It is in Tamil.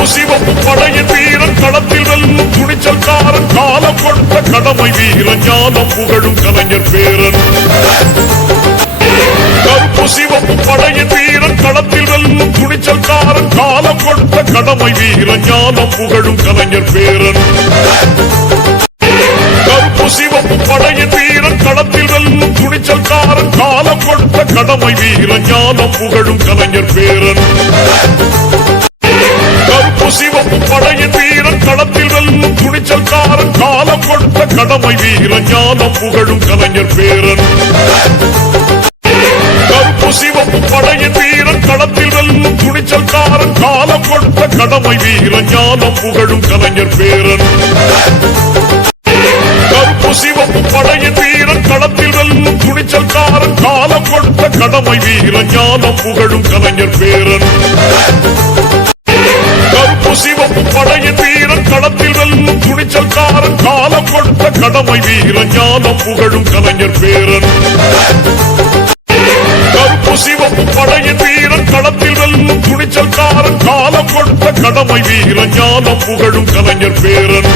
கருப்பு சிவப்பு படையின் வீரன் களத்தில் வெல்லும் துணிச்சல்காரன் காலம் கொடுத்த கடமை வீரன் ஞானம் புகழும் கலைஞர் பேரன் கருப்பு சிவப்பு படையின் வீரன் களத்தில் வெல்லும் துணிச்சல்காரன் காலம் கொடுத்த கடமை வீரன் ஞானம் புகழும் கலைஞர் பேரன் கருப்பு சிவப்பு படையின் வீரன் களத்தில் வெல்லும் துணிச்சல்காரன் காலம் கொடுத்த கடமை வீரன் ஞானம் புகழும் கலைஞர் பேரன் கருப்பு சிவப்பு படையின் வீரன் களத்தில் வெல்லும் துணிச்சல்காரன் காலம் கொடுத்த கடமை வீரன் ஞானம் புகழும் கலைஞர் பேரன் கருப்பு சிவப்பு படையின் வீரன் களத்தில் வெல்லும் துணிச்சல்காரன் காலம் கொடுத்த கடமை வீரன் ஞானம் புகழும் கலைஞர் பேரன் கருப்பு சிவப்பு படையின் வீரன் களத்தில் வெல்லும் துணிச்சல்காரன் காலம் கொடுத்த கடமை வீரன் ஞானம் புகழும் கலைஞர் பேரன் கருப்பு சிவப்பு படையின் வீரன் களத்தில் வெல்லும் துணிச்சல்காரன் காலம் கொடுத்த கடமை வீரன் ஞானம் புகழும் கலைஞர் பேரன் கருப்பு சிவப்பு படையின் வீரன் களத்தில் வெல்லும் துணிச்சல்காரன் காலம் கொடுத்த கடமை வீரன் ஞானம் புகழும் கலைஞர் பேரன்